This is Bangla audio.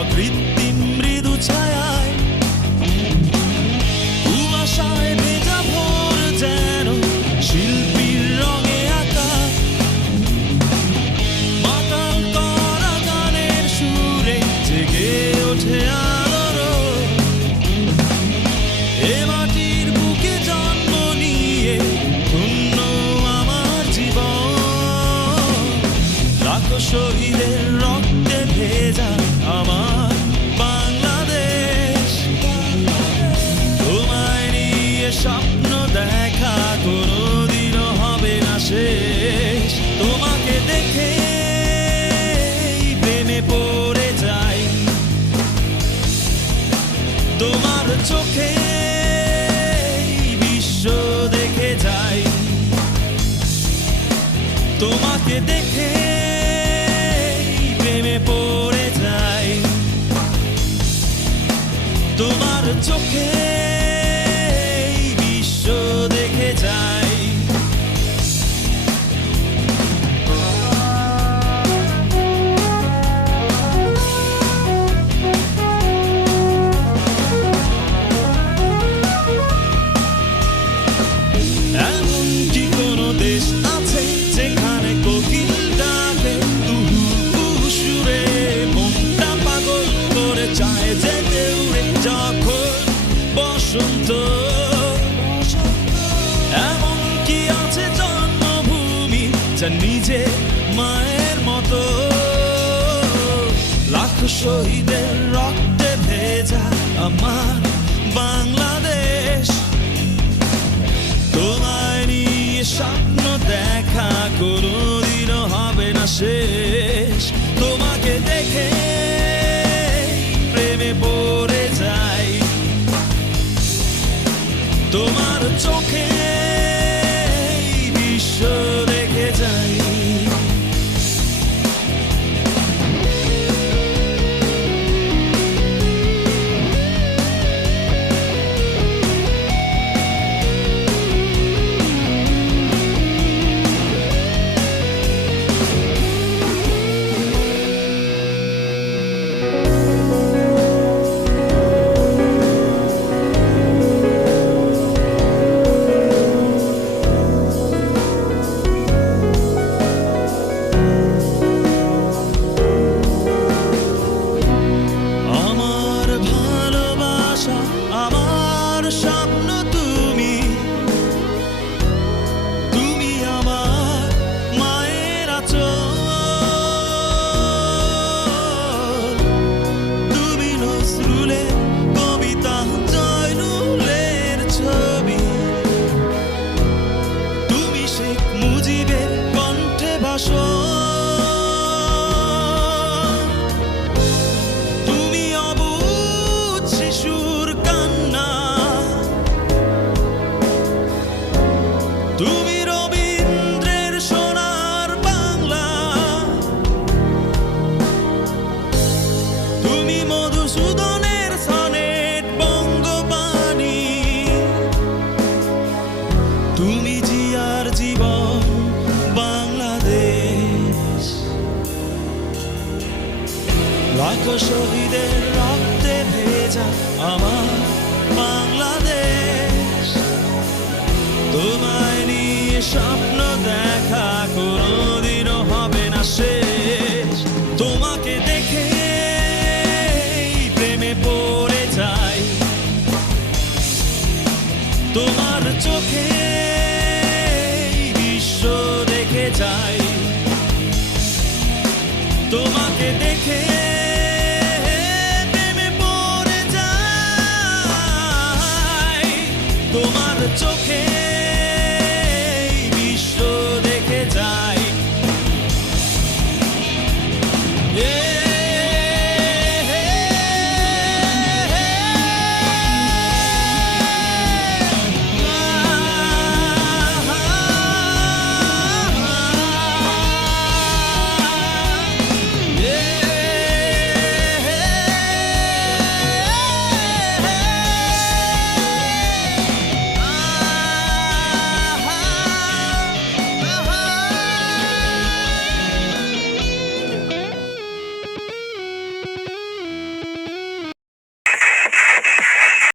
অকৃত্রিম মৃদু ছায়ায় কুয়াশায় ভেজা ভোর যেন শিল্পীর রঙে আঁকা মাতাল করা গানের সুরে জেগে ওঠে আলোড়ো এ মাটির বুকে জন্ম নিয়ে ধন্য আমার জীবন লাখো শহীদের রক্তে ভেজা আমার বাংলাদেশ তোমায় নিয়ে স্বপ্ন দেখা কোনোদিনও হবে না শেষ তোমাকে দেখে প্রেমে পড়ে যাই তোমার চোখে বিশ্ব দেখে যাই তোমাকে দেখে প্রেমে পড়ে যাই তোমার চোখে বিশ্ব দেখে যাই এমন কি কোনো দেশ আছে যেখানে কোকিল ডাকে তুহু তুহু সুরে মনটা পাগল করে চায় যেতে উড়ে যখন বসন্ত এমন কি আছে জন্মভূমি যা নিজে মায়ের মতো লাখো শহীদের রক্তে ভেজা আমার বাংলাদেশ তোমায় নিয়ে স্বপ্ন দেখা কোনোদিনও হবে না শেষ তোমাকে দেখে প্রেমে পড়ে যাই তোমার চোখে বিশ্ব দেখে যাই আমার ভালোবাসা আমার স্বপ্ন তুমি তুমি আমার মায়ের আঁচল তুমি নজরুলের কবিতা জয়নুলের ছবি তুমি শেখ মুজিবের কণ্ঠে ভাষণ তুমি অবুঝ শিশুর কান্না তুমি রবীন্দ্রের সোনার বাংলা তুমি মধুসূদনের সনেট বঙ্গবাণী তুমি জিয়ার জীবন বাংলাদেশ লাখো শহীদের রক্তে ভেজা আমার বাংলাদেশ তোমায় নিয়ে স্বপ্ন দেখা কোনোদিনও হবে না শেষ তোমাকে দেখে প্রেমে পড়ে যাই তোমার চোখে বিশ্ব দেখে যাই তোমাকে দেখে প্রেমে পড়ে যাই তোমার চোখে